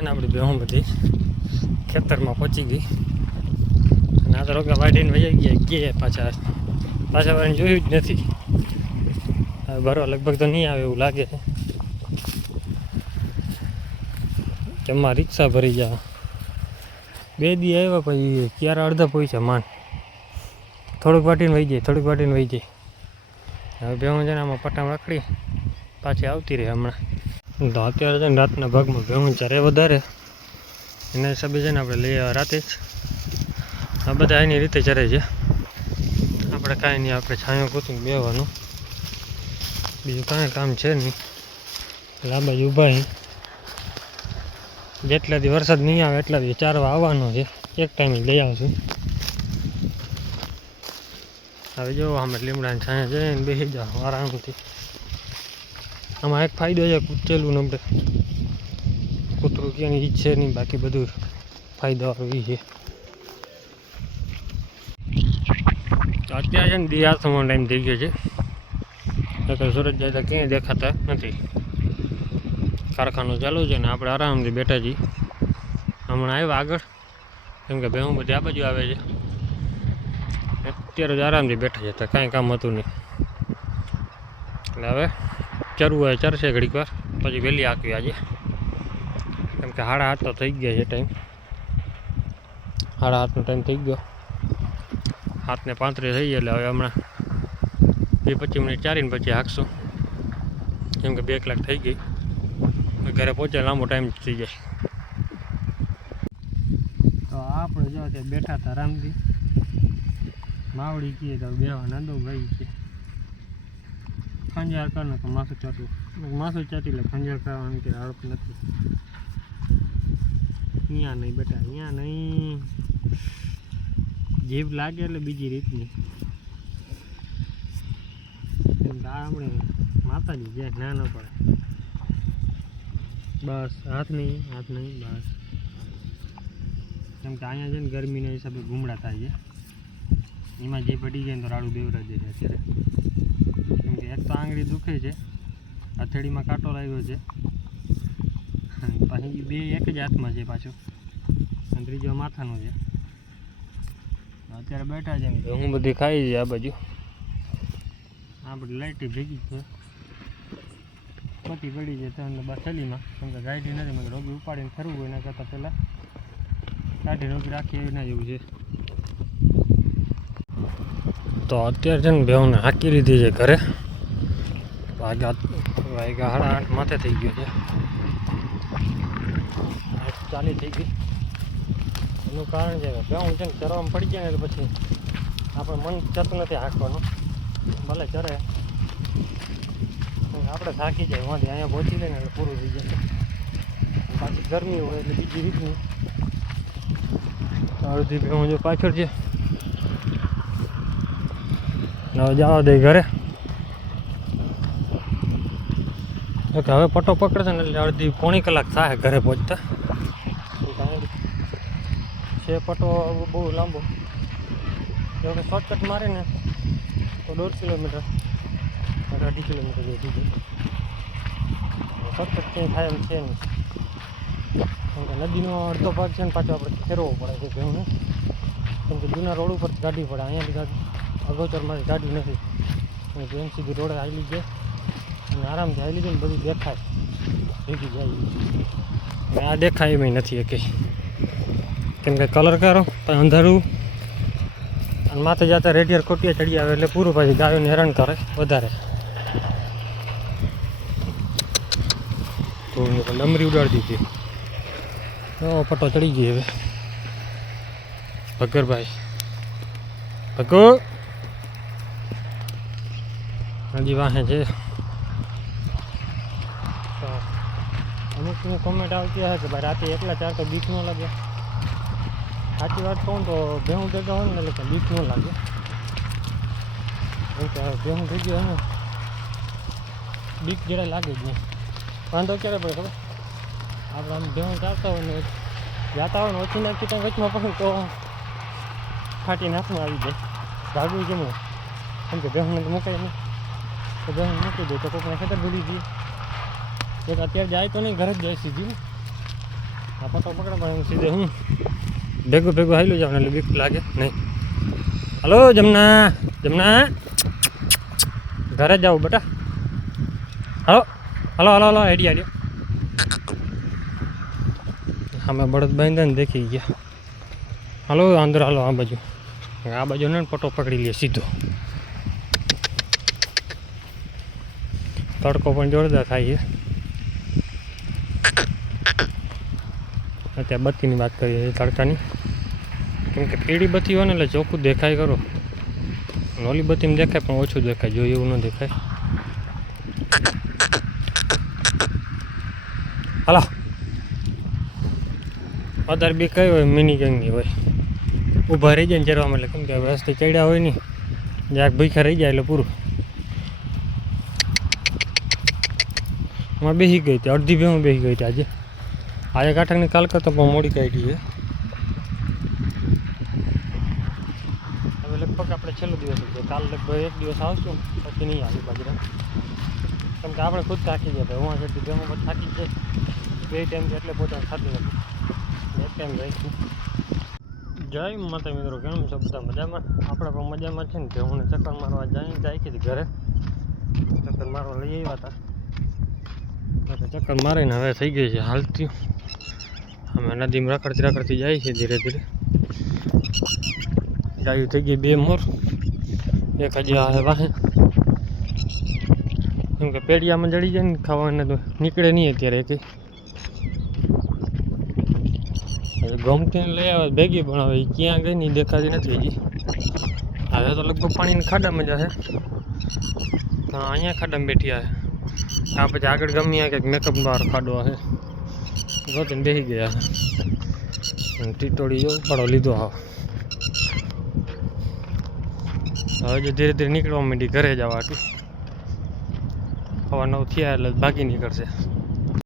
છે ને આપણી બેહું બધી ખેતરમાં પહોંચી ગઈ અને આ તો રોકા વાઢીને વહી ગયા પાછા વાળીને જોયું જ નથી. હવે ભરવા લગભગ તો નહીં આવે એવું લાગે છે. જમવા રિક્ષા ભરી જાય 2 દી આવ્યા પછી ક્યારે અડધા પૈસા માન થોડુંક વાટીને વહી જાય. હવે ભેહું છે ને આમાં પટામાં રખડી પાછી આવતી રહે હમણાં. તો અત્યારે છે ને રાતના ભાગમાં ભેહું ચરે વધારે એના હિસાબે છે ને આપણે લઈ આવ્યા રાતે જ. આ બધા એની રીતે ચરે છે. આપણે કાંઈ નહીં, આપણે છાંયો ગોતીને બેવાનું, બીજું કાંઈ કામ છે નહીં. લાંબા જ ઊભા અહીં જેટલા દી વરસાદ નહીં આવે એટલા દી ચારવા આવવાનો છે. એક ટાઈમે લઈ આવશું. હવે જો અમે લીમડાની છાંયા જઈને બેસી જાઓ આરામથી. આમાં એક ફાયદો છે, કૂચેલું નંબર કૂતરું ક્યાંની ઈજ છે નહીં, બાકી બધું ફાયદાવાળું એ છે. તો અત્યારે છે ને દિયાસનો ટાઈમ થઈ ગયો છે તો સુરત જાય તો ક્યાંય દેખાતા નથી. કારખાનું ચાલુ છે ને આપણે આરામથી બેઠા છીએ. હમણાં આવ્યા આગળ કેમ કે ભેહું બધી આ બાજુ આવે છે. અત્યારે જ આરામથી બેઠા છે તો કાંઈ કામ હતું નહીં. એટલે હવે ચરવું હોય ચરશે ઘડીક વાર પછી વહેલી આંકવી આજે, કેમ કે 8:30 તો થઈ ગયા છે ટાઈમ. 8:30નો ટાઈમ થઈ ગયો. 7:35 થઈ ગયા એટલે હવે હમણાં 20-25 મિનિટ ચારીને પછી હાંકશું, કેમ કે 2 કલાક થઈ ગઈ. ઘરે પહોંચે લાંબો ટાઈમ થઈ જાય. તો આપણે જો ત્યાં બેઠા હતા આરામથી માવડી કીએ તો બેવા નાદો ભાઈ છે. ખંજાર કર ને માથું ચાટી લે. ખંજાર કરવાની કે હડપ નથી. અહીંયા નહીં બેટા, અહીંયા નહીં. જીભ લાગે એટલે બીજી રીતની. આપણે માતાજી જ્યાં ના ન પડે. બસ હાથ નહીં બસ. કેમ કે અહીંયા છે ને ગરમીના હિસાબે ગુમડા થાય છે. એમાં જે પડી જાય ને તો રાડું બેવરા જાય છે અત્યારે. કેમ કે એક તો આંગળી દુખે છે, હથેળીમાં કાંટો લાગ્યો છે, પછી 2 એક જ હાથમાં છે પાછું, અને ત્રીજો માથાનો છે. અત્યારે બેઠા છે ને હું બધી ખાઈ છે આ બાજુ. આ બધી લાઇટી ભેગી છે, પટી પડી છે તો બસ ચલીમાં. કેમ કે ગાડી નથી, મેં રોગી ઉપાડીને ફરવું હોય એના કરતાં પહેલાં કાઢી રોગી રાખીએ એના જેવું છે. તો અત્યારે છે ને બેહુંને હાંકી લીધી છે ઘરે. વાગ્યા 8:30 માથે થઈ ગયો છે. 8:40 થઈ ગઈ. એનું કારણ છે કે બેહું છે ને ચરવામાં પડી જાય ને તો પછી આપણે મન જતું નથી હાંકવાનું. ભલે ચરે આપણે થાકી જાય વાંધી અહીંયા પહોંચી લે ને એટલે પૂરું થઈ જાય. પાછી ગરમી હોય એટલે બીજી રીતની. અડધી બેહું જો પાછળ છે. હવે જવા દે ઘરે. ઓકે, હવે પટ્ટો પકડશે ને એટલે અડધી પોણી કલાક થાય ઘરે પહોંચતા. છે પટ્ટો બહુ લાંબો. જો કે શોર્ટકટ મારે ને તો 1.5 કિલોમીટર 2.5 કિલોમીટર જેવું થઈ જાય. શોર્ટકટ ક્યાંય થાય એમ છે નહીં. કેમ કે નદીનો અડધો ભાગ છે ને પાછો આપણે ફેરવવો પડે છે ભેહુંને. કેમ કે જૂના રોડ ઉપર ગાડી પડે. અહીંયાથી અગોચર મારી ગાડી નથી. અને જેમ સીધી રોડે હાલી જાય અને આરામથી હાલી જાય ને બધું દેખાય ભેગી જાય. અને આ દેખાય એમ નથી કંઈ, કેમ કે કલર કરો તો અંધારું અને માથે જતા રેડિયર કોટિયા ચડી આવે એટલે પૂરું પાછી ગાયોને હેરાન કરે વધારે. તો ડમરી ઉડાડી દીધી. પટ્ટો ચડી ગઈ હવે. ભગરભાઈ ભગો હજી વાહે છે. અમુકની કોમેન્ટ આવતી હશે કે ભાઈ રાતે એકલા ચાર તો બીક ન લાગે. સાચી વાત કહું તો ભેહું ભેગા હોય ને એટલે બીક ન લાગે. કેમ કે ભેહું થઈ ગયું ને બીક જરા લાગે જ નહીં. વાંધો ક્યારે પડે ખબર, આપણે આમ ભેહું ચાલતા હોય ને જાતા હોય ને ઓછી નાખી ત્યાં વચમાં પડે તો ફાટીને હાથમાં આવી જાય. ભાગવું કેમ હોય, કેમ કે ભેહુંને તો મુકાય નહીં. તો ભેહું મૂકી દે તો કોઈકને ખેતર ભૂલી જઈએ. એક અત્યારે જાય તો નહીં, ઘરે જ જાય સીધી. આ પટો પકડે પણ સીધે હું ભેગું ભેગું હાલ્યું જાવ એટલે બીક લાગે નહીં. હલો જમના જમના ઘરે જાઉં બેટા. Hello hello hello hello idea idea અમે બળદ બાંધ્યા ને દેખી ગયા. હલો અંદર હાલો આ બાજુ ને પટો પકડી લે સીધો. તડકો પણ જોરદાર થાય છે. અત્યારે બત્તીની વાત કરીએ તડકાની, કેમ કે પીળી બત્તી હોય ને એટલે ચોખ્ખું દેખાય કરો. ઓલી બત્તીમાં દેખાય પણ ઓછું દેખાય, જો એવું ન દેખાય. હાલો વધારે બી કઈ હોય મિની ગેંગની હોય, ઊભા રહી જાય ને ચરવામાં, એટલે કેમ કે રસ્તે ચડ્યા હોય નહીં, જ્યાં ભૂખ્યા રહી જાય એટલે પૂરું. એમાં બેસી ગઈ હતી, અડધી બેમાં બેસી ગઈ હતી. આજે કાંઠાની કાલ કરતાં પણ મોડી કાઢી છે. હવે લગભગ આપણે છેલ્લો દિવસ છે, કાલ લગભગ એક દિવસ આવશું પછી નહીં આવી બાજરા, કેમ કે આપણે ખુદ થાકી ગયા ભાઈ. હું સુધી બેમાં પણ થાકી જાય, બે ટાઈમ એટલે પોતાને થતું નથી, એક ટાઈમ રહીશું. જય માતા મિત્રો, કેમ છો બધા મજામાં? આપણે પણ મજામાં છે ને. કે હું ચક્કર મારવા જાય કીધી ઘરે, ચક્કર મારવા લઈ આવ્યા હતા. ચક્કર મારીને હવે થઈ ગઈ છે હાલતી. અમે નદીમાં રખડતી જાય છે ધીરે ધીરે. ગાયું થઈ ગઈ 2 મોર, એક હજી આવે વાહે, કેમ કે પેડિયામાં જડી જાય ને ખાવાને તો નીકળે નહીં અત્યારે કંઈ. ગમતી લઈ આવે ભેગી, પણ હવે ક્યાં ગઈ નહીં દેખાતી નથી હજી. હવે તો લગભગ પાણીની ખાડામાં જશે. હા અહીંયા ખાડામાં બેઠી આવે. આ પછી આગળ ગમી કંઈક મેકઅપ વાળો ખાડો હશે, ગોતીને બેસી ગયા છે. ટીટોળી જો ઉપાડો લીધો. હવે જો ધીરે ધીરે નીકળવા માંડી ઘરે જવા. 9:15 થયા એટલે ભાગી નીકળશે.